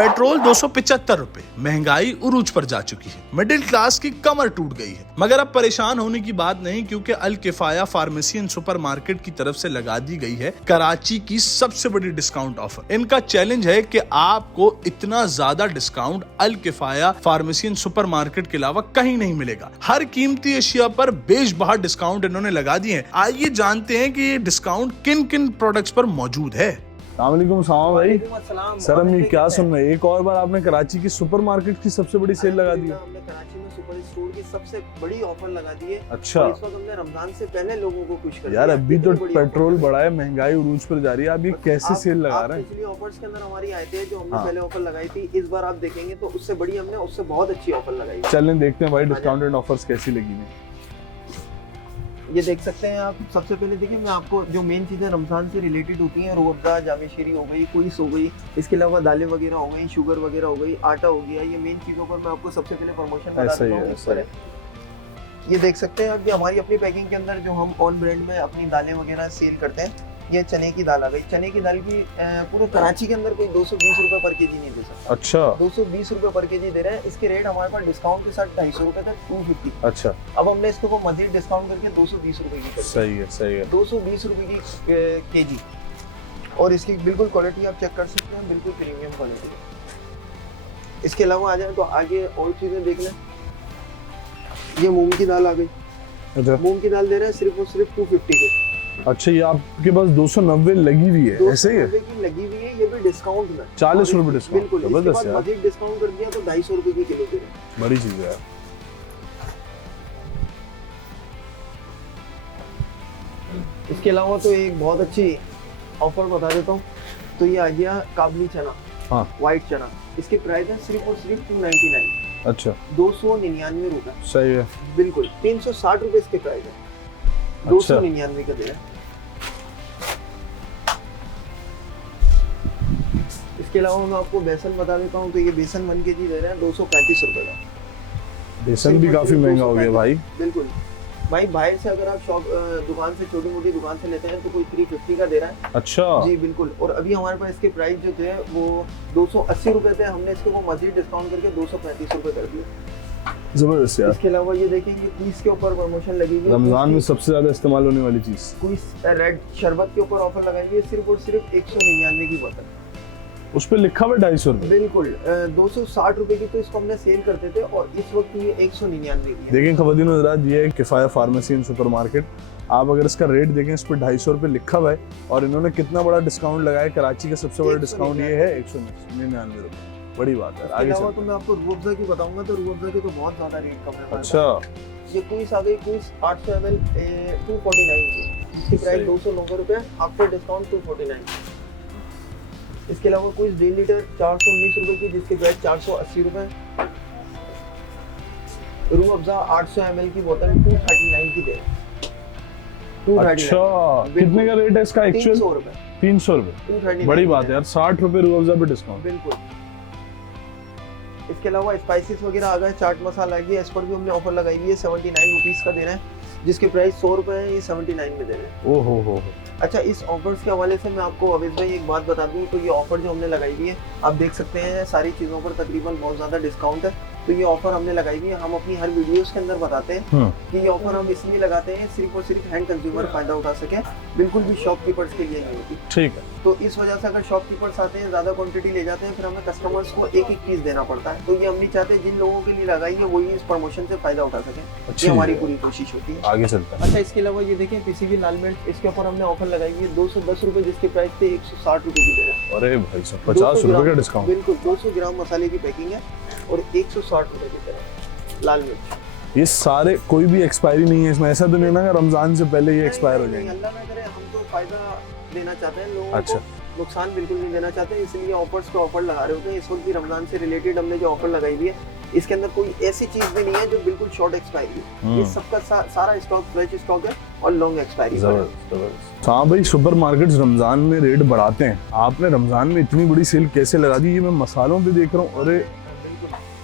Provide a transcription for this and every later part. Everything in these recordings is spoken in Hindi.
पेट्रोल 275 रुपए, महंगाई उरूज पर जा चुकी है, मिडिल क्लास की कमर टूट गई है। मगर अब परेशान होने की बात नहीं, क्योंकि अल किफाया फार्मेसी एंड सुपरमार्केट की तरफ से लगा दी गई है कराची की सबसे बड़ी डिस्काउंट ऑफर। इनका चैलेंज है कि आपको इतना ज्यादा discount Al Kifaya pharmacy and supermarket के अलावा कहीं नहीं मिलेगा। हर कीमती एशिया पर बेशबहा डिस्काउंट इन्होंने लगा दिए हैं। आइए जानते हैं कि ये डिस्काउंट किन किन प्रोडक्ट्स पर मौजूद है। अस्सलामुअलैकुम सामा भाई। सर हम ये क्या सुन रहे हैं, एक और बार आपने कराची की सुपरमार्केट की सबसे बड़ी सेल लगा दी है। हमने कराची में सुपर स्टोर की सबसे बड़ी ऑफर लगा दी है। अच्छा, इस वक्त हमने रमजान से पहले लोगों को खुश कर यार अभी तो पेट्रोल बढ़ा है, महंगाई उरूज पर जा रही है, आप ये कैसे सेल लगा रहे हैं? पिछली ऑफर्स के अंदर हमारी आए थे जो हमने पहले ऑफर लगाई थी, इस बार आप देखेंगे तो उससे बड़ी हमने उससे बहुत अच्छी ऑफर लगाई। चलें देखते हैं भाई डिस्काउंटेड ऑफर्स कैसी लगी है। ये देख सकते हैं आप। सबसे पहले देखिए, मैं आपको जो मेन चीज़ें रमजान से रिलेटेड होती हैं, रूअफ़ज़ा, जामे शीरी हो गई, कुइस हो गई, इसके अलावा दालें वगैरह हो गई, शुगर वगैरह हो गई, आटा हो गया, ये मेन चीज़ों पर मैं आपको सबसे पहले प्रमोशन बता देता हूँ। ये देख सकते हैं आप, ये हमारी अपनी पैकिंग के अंदर जो हम ऑन ब्रांड में अपनी दालें वगैरह सेल करते हैं। ये चने की दाल आ गई। चने की दाल भी पूरे कराची के अंदर कोई 220 रुपए पर केजी नहीं दे सकता। अच्छा, 220 रुपए पर केजी दे रहे हैं। इसके रेट हमारे पास डिस्काउंट के साथ 250 रुपए तक 250। अच्छा, अब हमने इसको को मजीद डिस्काउंट करके 220 रुपए की। सही है, सही है। 220 रुपए की केजी। और इसकी बिल्कुल क्वालिटी आप चेक कर सकते हैं, बिल्कुल प्रीमियम क्वालिटी। इसके अलावा आ जाए तो आगे और चीजें देख लें। ये मूंग की दाल आ गई। मूंग की दाल दे रहे हैं सिर्फ और सिर्फ 250 की। अच्छा, ये आपके पास 290 लगी हुई है, ऐसे ही है? 290 की लगी हुई है, ये भी डिस्काउंट में 40 रुपए डिस्काउंट। बिल्कुल, जबरदस्त यार। मजीद डिस्काउंट कर दिया तो 250 रुपए की किलो दे रहे हैं। बड़ी चीज है यार। इसके अलावा तो एक बहुत अच्छी ऑफर बता देता हूँ। तो ये आ गया काबली चना, हाँ, व्हाइट चना। इसकी प्राइस है सिर्फ और सिर्फ 299। अच्छा, 299 रुपए। सही है, बिल्कुल 360 रुपए इसके प्राइस है। 299 का दे रहे हैं। इसके अलावा मैं आपको बेसन बता देता हूँ। तो ये बेसन 1 kg दे रहे हैं 235 रुपए का। बेसन भी काफी महंगा हो गया भाई। बिल्कुल भाई, बाहर से अगर आप शॉप दुकान से, छोटी मोटी दुकान से लेते हैं तो कोई 350 का दे रहा है। अच्छा जी, बिल्कुल। और अभी हमारे पास इसके प्राइस जो थे वो 280 रुपए थे। हमने इसको वो मजीद डिस्काउंट करके 235 रुपए कर दिया। जबरदस्त यार। इसके अलावा ये देखेंगे क्विज के ऊपर प्रमोशन लगी हुई है। रमजान में सबसे ज्यादा इस्तेमाल होने वाली चीज क्विज रेड शरबत के ऊपर ऑफर लगाई हुई है, सिर्फ और सिर्फ 199 की बोतल। उस पे लिखा हुआ 250 रुपए। बिल्कुल 260 रुपए की तो इसको हमने सेल करते थे और इस वक्त ये 199 की है। देखें ख़वातीन और हज़रात, ये है किफाया फार्मेसी एंड सुपरमार्केट। आप अगर इसका रेट देखें, इस पर 250 रुपए लिखा हुआ है और इन्होंने कितना बड़ा डिस्काउंट लगाया। कराची का सबसे बड़ा डिस्काउंट ये है 199 रुपए। बड़ी बात है। आगे तो मैं आपको रूअफ़ज़ा की बताऊंगा तो रूअफ़ज़ा के तो बहुत ज्यादा रेट कम है। अच्छा, ये कुइस आ गई। कुइस 800 ml 249 की, इसकी प्राइस 290 रुपए, आफ्टर डिस्काउंट 249। इसके अलावा कुछ 1.5 लीटर 419 रुपए की, जिसके प्राइस 480 रुपए। रूह अफ़ज़ा 800 ml की बोतल 239 की दे। 239। अच्छा, कितने का रेट है इसका एक्चुअल? 300 रुपए। 300 रुपए, बड़ी बात है यार। 60 रुपए रूह अफ़ज़ा पे डिस्काउंट। बिल्कुल। इसके अलावा स्पाइसेस वगैरह आ गए, चाट मसाला आ गया, इस पर भी हमने ऑफर लगाई हुई है। 79 रुपीस का दे रहे हैं, जिसके प्राइस 100 रुपए है, ये 79 में दे रहे हैं। ओ हो। अच्छा, इस ऑफर्स के हवाले से मैं आपको अवेश भाई एक बात बता दूं। तो ये ऑफर जो हमने लगाई हुई है, आप देख सकते हैं सारी चीज़ों पर तकरीबन बहुत ज़्यादा डिस्काउंट है। तो ये ऑफर हमने लगाई हुई है। हम अपनी हर वीडियोस के अंदर बताते हैं कि ये ऑफर हम इसलिए लगाते हैं सिर्फ और सिर्फ हैंड कंज्यूमर फायदा उठा सके, बिल्कुल भी शॉपकीपर्स के लिए नहीं होती। ठीक है। तो इस वजह से अगर शॉपकीपर्स आते हैं, ज़्यादा क्वांटिटी ले जाते हैं, फिर हमें कस्टमर्स को एक पीस देना पड़ता है। तो ये हम नहीं चाहते, जिन लोगों के लिए लगाई है वही इस प्रमोशन से फायदा उठा सके। ये हमारी पूरी कोशिश होती है। आगे चलता है। अच्छा, इसके अलावा ये देखें पीसीबी लाल मिर्च, इसके ऊपर हमने ऑफर लगाई हुई है 210 रुपए, जिसके प्राइस थे 160 रुपए की दे रहे हैं। अरे भाई साहब, 50 रुपए का डिस्काउंट। बिल्कुल, 200 ग्राम मसाले की पैकिंग है और 160 रुपए की दे रहे हैं लाल मिर्च। ये सारे कोई भी एक्सपायरी नहीं है इसमें? ऐसा तो नहीं ना कि रमजान से पहले ये एक्सपायर हो जाएंगे? अल्लाह ना करे, हम तो फायदा देना चाहते हैं लोगों को, नुकसान बिल्कुल नहीं देना चाहते, इसलिए ऑफर्स पे ऑफर लगा रहे होते हैं। इस वक्त भी रमजान से रिलेटेड हमने जो ऑफर लगाई हुई है, इसके अंदर कोई ऐसी चीज भी नहीं है जो बिल्कुल शॉर्ट एक्सपायरी है। ये सबका सारा स्टॉक फ्रेश स्टॉक है और लॉन्ग एक्सपायरी है। हाँ भाई, सुपर मार्केट्स रमजान में रेट बढ़ाते हैं। आपने रमजान में इतनी बड़ी सेल कैसे लगा दी? ये मैं मसालों पे देख रहा हूँ। अरे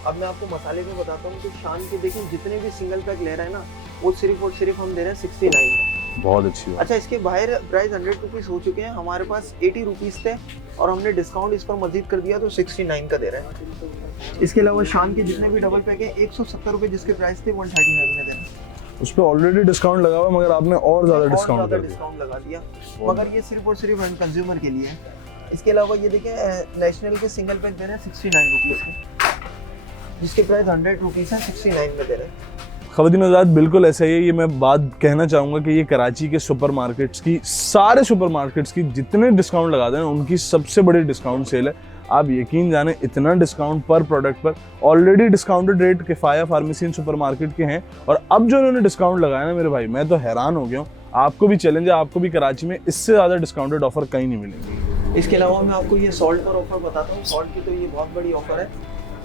अब मैं आपको मसाले में बताता हूँ। तो शान के देखें, जितने भी सिंगल पैक ले रहे हैं ना, वो सिर्फ और सिर्फ हम दे रहे हैं 69 का। बहुत अच्छी बात। अच्छा, इसके बाहर प्राइस 100 रुपीज़ हो चुके हैं, हमारे पास 80 रुपीज़ थे और हमने डिस्काउंट इस पर मजीद कर दिया तो 69 का दे रहे हैं। इसके अलावा शान के जितने भी डबल पैक है 170 रुपये जिसके प्राइस थे 139 में दे रहे हैं। उस पर ऑलरेडी डिस्काउंट लगा हुआ है, मगर आपने और ज़्यादा डिस्काउंट लगा दिया, मगर ये सिर्फ और सिर्फ एंड कंज्यूमर के लिए है। इसके अलावा ये देखिए नेशनल के सिंगल पैक दे रहे हैं 69 रुपीज़ के, जिसके प्राइस 100 रुपीज़ है, 69 में दे रहे हैं। ख़वातीन हज़रात बिल्कुल ऐसा ही है। ये मैं बात कहना चाहूँगा कि ये कराची के सुपरमार्केट्स की, सारे सुपरमार्केट्स की जितने डिस्काउंट लगाते हैं उनकी सबसे बड़ी डिस्काउंट सेल है। आप यकीन जाने इतना डिस्काउंट पर प्रोडक्ट पर, already discounted rate Kifaya pharmacy and supermarket के हैं और अब जो इन्होंने डिस्काउंट लगाया ना मेरे भाई, मैं तो हैरान हो गया हूँ। आपको भी चैलेंज है, आपको भी कराची में इससे ज़्यादा डिस्काउंटेड ऑफर कहीं नहीं मिलेंगे। इसके अलावा मैं आपको ये सॉल्ट पर ऑफर बताता हूँ। सॉल्ट की तो ये बहुत बड़ी ऑफर है,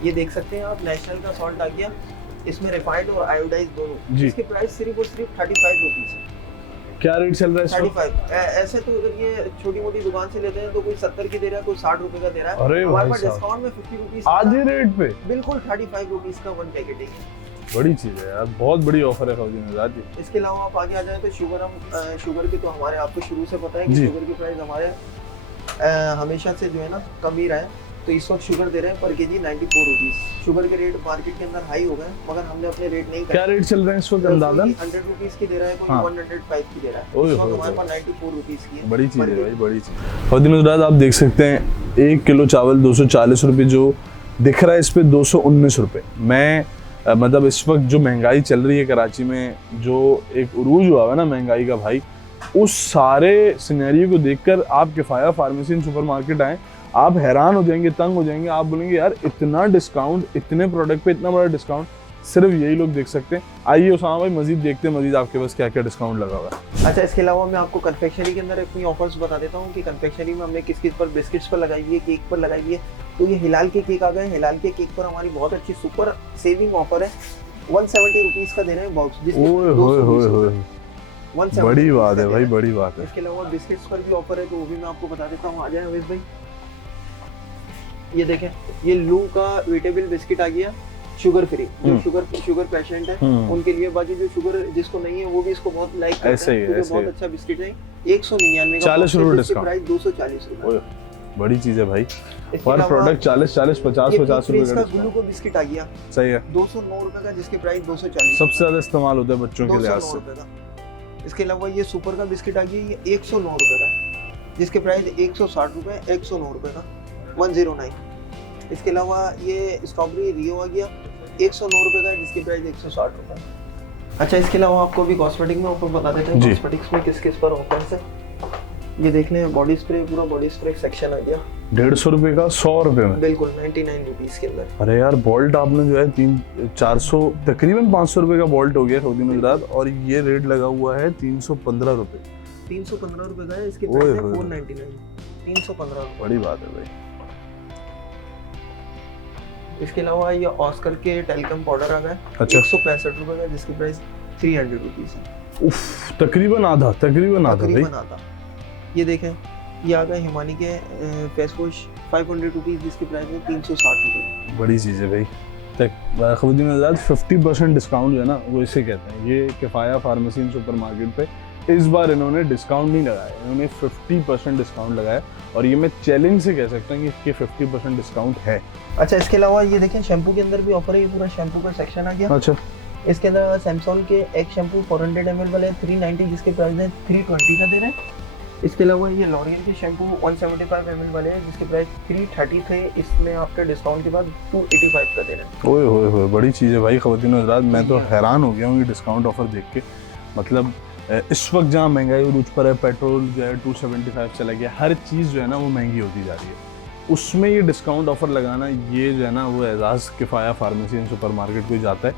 ये देख सकते हैं आप, नेशनल का सॉल्ट आ गया, इसमें रिफाइंड और आयोडाइज दोनों, इसके प्राइस सिर्फ और सिर्फ 35 रुपीज़ है। क्या रेट चल रहा है? 35। ऐसे तो अगर ये छोटी मोटी दुकान से लेते हैं तो कोई 70 की दे रहा है, कोई 60 रुपए का दे रहा है। अरे हमारे पास डिस्काउंट में 50 रुपीज़ आधे रेट पे बिल्कुल 35 रुपीज़ का वन पैकेट है। बड़ी चीज़ है यार, बहुत बड़ी ऑफर है ख़वातीन हज़रात। इसके अलावा आप आगे आ जाए तो शुगर, हम शुगर की तो हमारे आपको शुरू से पता है कि शुगर की प्राइस हमारे हमेशा से जो है ना कम ही रहा है। तो इस वक्त शुगर दे रहे हैं पर केजी 94 रुपीज़। शुगर के रेट मार्केट के अंदर हाई हो गए, मगर हमने अपने रेट नहीं क्या रेट चल रहे हैं इस वक्त अंदाज़न? 100 रुपीज़ की दे रहा है, कोई 105 की दे रहा है। इस वक्त हमारे पास 94 रुपीज़ की है। बड़ी चीज़ है भाई, बड़ी चीज़। ख़वातीन हज़रात आप देख सकते हैं 1 किलो चावल 240 रुपये जो दिख रहा है, इस पर 219 रुपये। मैं मतलब इस वक्त जो महंगाई चल रही है कराची में, जो एक उरूज हुआ है ना महंगाई का भाई, उस सारे सिनेरियो को देखकर आप किफ़ाया फार्मेसी एंड सुपरमार्केट आएँ, आप हैरान हो जाएंगे, तंग हो जाएंगे। आप बोलेंगे यार इतना डिस्काउंट, इतने प्रोडक्ट पे इतना बड़ा डिस्काउंट सिर्फ यही लोग देख सकते हैं। आइए उसामा भाई मजीद देखते हैं मजीद आपके पास क्या क्या डिस्काउंट लगा हुआ है। अच्छा, इसके अलावा मैं आपको कन्फेक्शनरी के अंदर अपनी ऑफर्स बता देता हूँ कि कन्फेक्शनरी में हमने किस किस पर, बिस्किट्स पर लगाई हुई है, केक पर लगाई हुई है। तो ये हिलाल के केक आ गए। हिलाल के केक पर हमारी बहुत अच्छी सुपर सेविंग ऑफर है। 170 रुपीज़ का दे रहे हैं बॉक्स, बड़ी बात है भाई, बड़ी बात है। इसके अलावा बिस्किट्स पर भी ऑफर है, तो वो भी मैं आपको बता देता हूँ। आ जाए अवेश भाई, ये देखें, ये लू का वेटेबल बिस्किट आ गया, शुगर फ्री। जो शुगर पेशेंट है उनके लिए, बाकी जो शुगर जिसको नहीं है वो भी इसको बहुत लाइक करते हैं, क्योंकि बहुत अच्छा बिस्किट है। 199 का 40 रुपए डिस्काउंट, प्राइस 240 रुपए। बड़ी चीज है भाई, पर प्रोडक्ट 40 50 रुपए का ग्लूको बिस्किट आ गया, सही है, 209 रुपए का, जिसके प्राइस 240। सबसे ज्यादा इस्तेमाल होता है बच्चों के लिहाज से। इसके अलावा ये सुपर का बिस्किट आ गया, ये 109 रुपए का, जिसके प्राइस 160 रुपए, 109 रुपए का, 109। इसके अलावा ये स्ट्रॉबेरी रियो आ गया, 109 रुपए का, जिसकी प्राइस 160 रुपए। अच्छा, इसके अलावा आपको भी कॉस्मेटिक में ऑफर बता देते हैं। कॉस्मेटिक्स में किस किस पर ऑफर है, ये देख लें। बॉडी स्प्रे, पूरा बॉडी स्प्रे सेक्शन आ गया 150 रुपए का, 100 रुपए में, बिल्कुल 99 रुपीज़ के अंदर। अरे यार बोल्ट आपने जो है 400 तकरीबन 500 रुपए का बोल्ट हो गया ख़वातीन हज़रात, और ये रेट लगा हुआ है 315 रुपए। 315 रुपए का है, इसके प्राइस है 499, 315 रुपए। बड़ी बात है भाई। इसके अलावा ये ऑस्कर के टेलकम पाउडर आ गया, 165 रुपए का, जिसकी प्राइस 300 रुपीज़ है। उफ, तकरीबन आधा भाई। ये देखें, ये आ गया हिमानी के फेस वॉश 500 रुपीज़, जिसकी प्राइस है 360 रुपये। बड़ी चीज़ है भाई। ख़वातीन हज़रात 50% डिस्काउंट जो है ना, वो इसे कहते हैं। ये किफ़ाया फार्मेसी एंड सुपरमार्केट पे इस बार इन्होंने डिस्काउंट नहीं लगाया, इन्होंने 50% डिस्काउंट लगाया, और ये मैं चैलेंज से कह सकता हूँ कि 50% डिस्काउंट है। अच्छा, इसके अलावा ये देखें, शैम्पू के अंदर भी ऑफर है, ये पूरा शैम्पू का सेक्शन आ गया। अच्छा, इसके अंदर सैमसंग के एक शैम्पू 400 ml वाले 390, जिसके प्राइस है 320 का दे रहे हैं। इसके अलावा ये लॉरियल के शैम्पू 175 ml वाले हैं, जिसके प्राइस 330 थे, इसमें आफ्टर डिस्काउंट के बाद 285 का दे रहे हैं। ओए होए होए, बड़ी चीज़ है भाई ख़वातीन हज़रात। मैं तो हैरान हो गया हूँ ये डिस्काउंट ऑफर देख के। मतलब इस वक्त जहाँ महंगाई उरूज पर है, पेट्रोल जो है 275 चला गया, हर चीज़ जो है ना वो महंगी होती जा रही है, उसमें ये डिस्काउंट ऑफर लगाना, ये जो है ना वो एजाज़ किफ़ाया फार्मेसी एंड सुपरमार्केट को ही जाता है।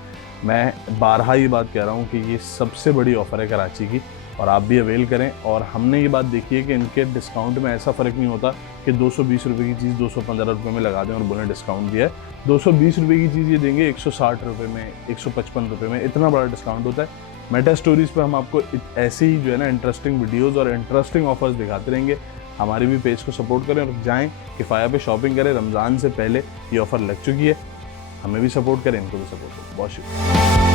मैं बारहा ये बात कह रहा हूँ कि ये सबसे बड़ी ऑफ़र है कराची की, और आप भी अवेल करें। और हमने ये बात देखी है कि इनके डिस्काउंट में ऐसा फ़र्क नहीं होता कि 220 रुपये की चीज़ 215 रुपये में लगा दें और बोलें डिस्काउंट दिया है। 220 रुपये की चीज़ ये देंगे 160 रुपये में, 155 रुपये में, इतना बड़ा डिस्काउंट होता है। मेटा स्टोरीज़ पे हम आपको ऐसे ही जो है ना इंटरेस्टिंग वीडियोज़ और इंटरेस्टिंग ऑफर्स दिखाते रहेंगे। हमारे भी पेज को सपोर्ट करें और जाएँ किफ़ाया पे शॉपिंग करें। रमज़ान से पहले ये ऑफ़र लग चुकी है, हमें भी सपोर्ट करें, इनको भी सपोर्ट करें। बहुत शुक्रिया।